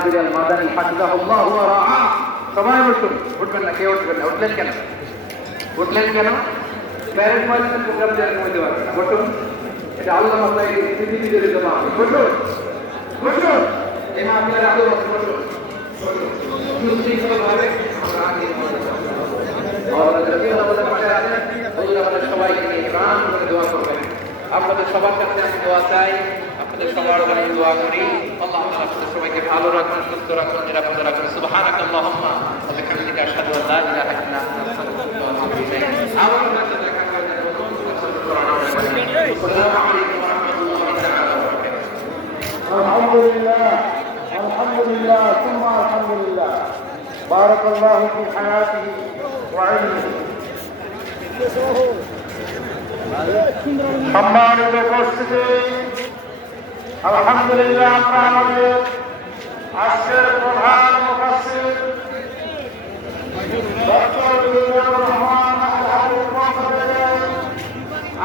জাবির আল মাদানী হাফিজাহুল্লাহ ওয়া রাআ। সবাই বসুন। উঠবেন না, কেউ উঠবেন না। উঠলেন কেন? উঠলেন কেন? প্যারেন্ট ময়দানের প্রোগ্রাম দিয়ে এরকম হইতে পারবে না। বসুন। এটা আল্লাহ মাত্রায় পৃথিবী জড়িত মাহফিল। বসুন, বসুন। এই মাহফিলের আলো আছে। বসুন, বসুন। সুশৃঙ্খলভাবে আমরা আগে আমাদের পাশে আছেন। হুজুর আমাদের সবাইকে নিয়ে ইমাম করে দোয়া করবেন। আপনাদের সবার কাছে আমি দোয়া চাই, আপনাদের সবার জন্য দোয়া করি। আল্লাহ তাআলা আপনাদের সবাইকে ভালো রাখুন, সুস্থ রাখুন, নিরাপদ রাখুন। সুবহানাকাল্লাহুম্মা ওয়া বিহামদিকা আশহাদু আল্লা ইলাহা ইল্লা আনতা আস্তাগফিরুকা ওয়া আতুবু ইলাইক। আমার কাছে দেখা করবেন। আসসালামু আলাইকুম ওয়া রাহমাতুল্লাহি তাআলা ওয়া বারাকাতুহু। আলহামদুলিল্লাহ, আলহামদুলিল্লাহ, সুম্মা আলহামদুলিল্লাহ। বারাকাল্লাহু ফি হায়াতিহি ওয়া ইলমিহি। সম্মানিত উপস্থিতি, আলহামদুলিল্লাহ, আমরা আমাদের আজকের প্রধান মুফাসসির ডক্টর মুজিবুর রহমান আল-হাবিব মহোদয়ের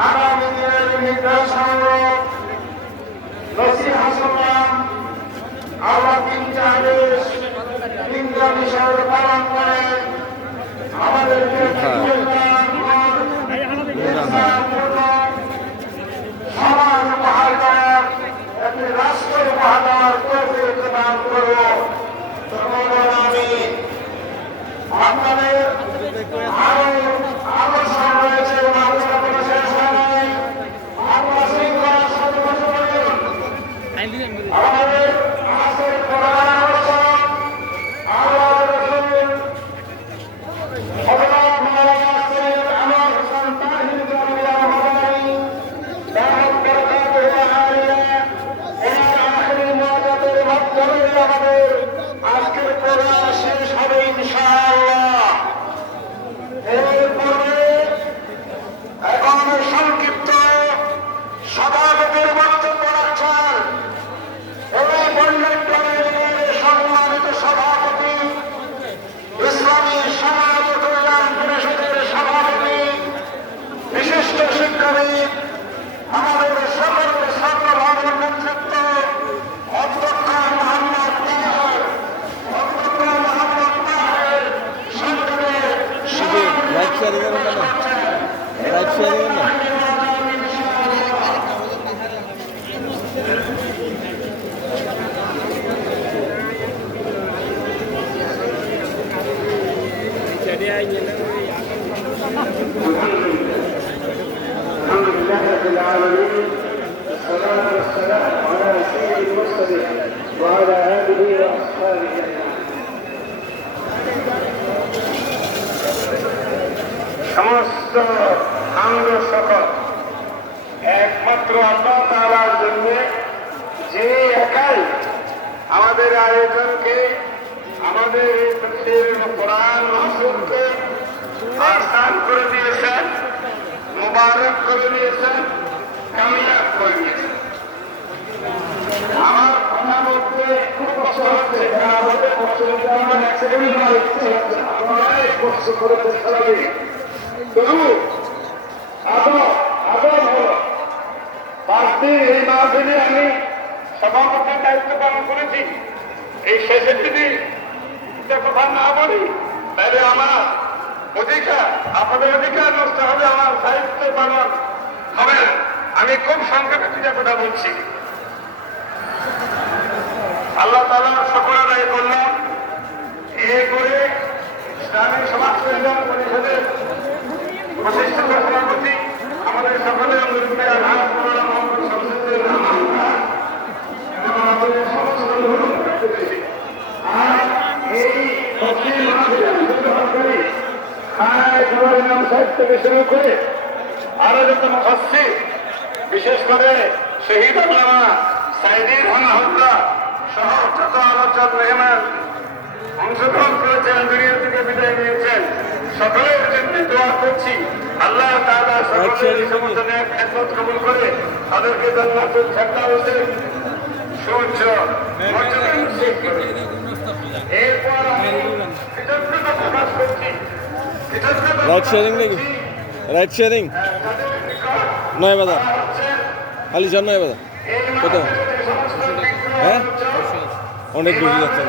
আগামীদের নির্দেশনামূলক নসিহত শুনলাম। আল্লাহ তিনটা বিষয় পালন করে আমাদেরকে সমাজ উপহার দেওয়ার, একটি রাষ্ট্র উপহার দেওয়ার তৌফিক দান করব। আমি আপনাদের আরো আলোচনা রয়েছে, আলোচনা কোনো শেষ হয় নাই। আমরা শৃঙ্খলার সাথে বসে পড়ি। আমাদের আজকের প্রধান আলোচক আল্লাহর রাসূল হযরত মাওলানা সৈয়দ আনোয়ার হোসেন তাহির জামিয়া মাদানী দাওয়াত বরকাতুহু আলিয়া ওনার আখিরি মুনাজাতের মাধ্যমে আমাদের আজকের প্রোগ্রাম শেষ হবে ইনশাআল্লাহ। এর পূর্বে এখন সংক্ষিপ্ত সভাপতির বক্তব্য রাখছেন এই বন্যার সম্মানিত সভাপতি, ইসলামী সমাজ কল্যাণ পরিষদের সভাপতি, বিশিষ্ট শিক্ষাবিদ, আমাদের সকলের সর্বভাবের নেতৃত্ব অধ্যক্ষ মোহাম্মদ তাহের, অধ্যক্ষ মোহাম্মদ তাহের সংগ্রামের الحمد لله رب العالمين، والصلاة والسلام على سيد المرسلين وعلى آله وأصحابه أجمعين। সমস্ত আনন্দ সকল একমাত্র আল্লাহ তাআলার জন্য, যে একাই আমাদের আয়োজনকে, আমাদের এই তাফসীর কোরআন মাহফিলকে আসান করে দিয়েছেন, মুবারক করে দিয়েছেন, কামিয়াব করে দিয়েছেন। আমার কথা বলতে খুব কষ্ট হচ্ছে, আমাদের কষ্ট হচ্ছে, আমার এক সেকেন্ড হচ্ছে, আপনারা কষ্ট করে চালাবে। তবু আদব হলো পাঁচদিন এই মাহফিলে আমি সভাপতির দায়িত্ব পালন করেছি। এই শেষের দিনে কথা না বলি তাহলে আমার অধিকার, আপনাদের অধিকার নষ্ট হবে, আমার দায়িত্ব পালন হবে না। আমি খুব সংক্ষেপে দুটা কথা বলছি। আল্লাহ তাআলার শুকর আদায় করলাম, এ করে ইসলামী সমাজ কল্যাণ পরিষদের প্রতিষ্ঠিত সভাপতি আমাদের সকলের থেকে শুরু করে আরো যত মুফাসসির, বিশেষ করে শহীদ আল্লামা সাইদী রহমাহুল্লাহ সহ যত আলোচক মেহমান অংশগ্রহণ করেছেন, দুনিয়া থেকে বিদায় নিয়েছেন, সকলের জন্য দোয়া করছি। আল্লাহ তাআলা সকলের সমস্ত নেক খেদমত কবুল করে তাদেরকে জান্নাতুল ফেরদাউসে সুউচ্চ মর্যাদা নসিব করে। এরপর আমি কৃতজ্ঞতা প্রকাশ করছি, রাইট শেয়ারিং নাকি? রাইট শেয়ারিং নয় বাজার, আলিশান নয় বাজার, কত? হ্যাঁ অনেক বেশি যাচ্ছে